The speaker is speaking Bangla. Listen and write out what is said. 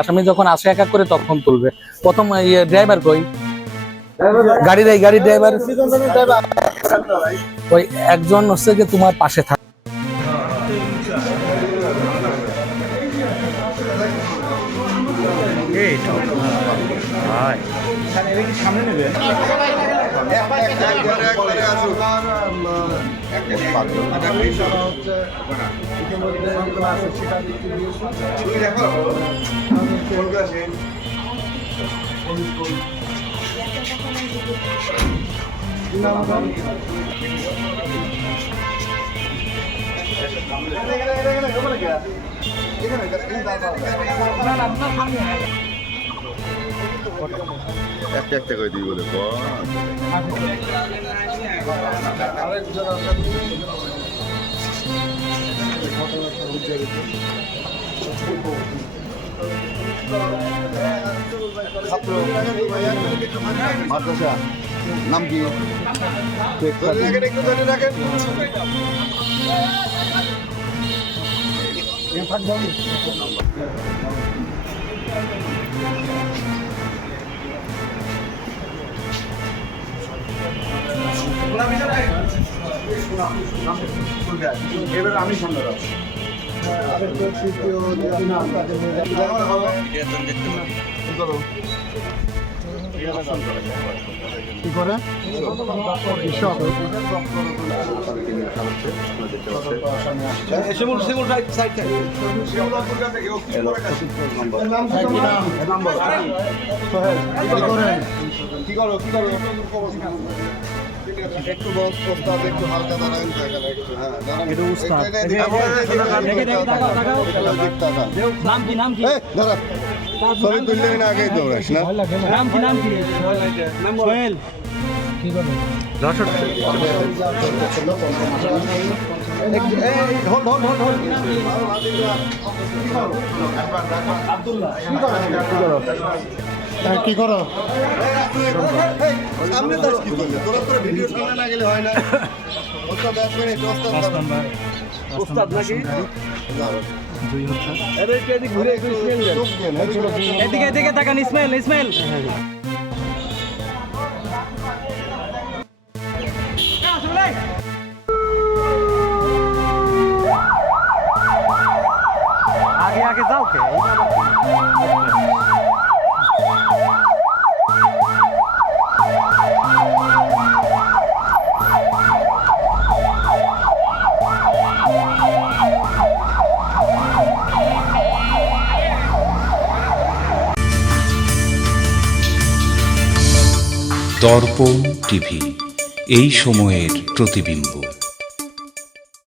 আসামি যখন আসে এক এক করে তখন তুলবে। প্রথম ড্রাইভার কই, গাড়ির ড্রাইভার ওই একজন হচ্ছে যে তোমার পাশে থাকে। সামনে নেবে একটা একটা করে দিই বলে মাদ্রাসা নাম কি একটু ধরে রাখেন। এবার আমি সামনে কি করে কি করো একটু প্রস্তাব একটু হালকা দাঁড়ান ছবি তুললে না আগে দৌড়াস না। কি করো সামনে দাস কি করবে তোরা তোরা ভিডিও সামনে না গেলে হয় না। ওস্তাদ আসবেন এটা ওস্তাদ নাকি এদিকে তাকান ইসমাইল আগে যাও কে দর্পণ টিভি, এই সময়ের প্রতিবিম্ব।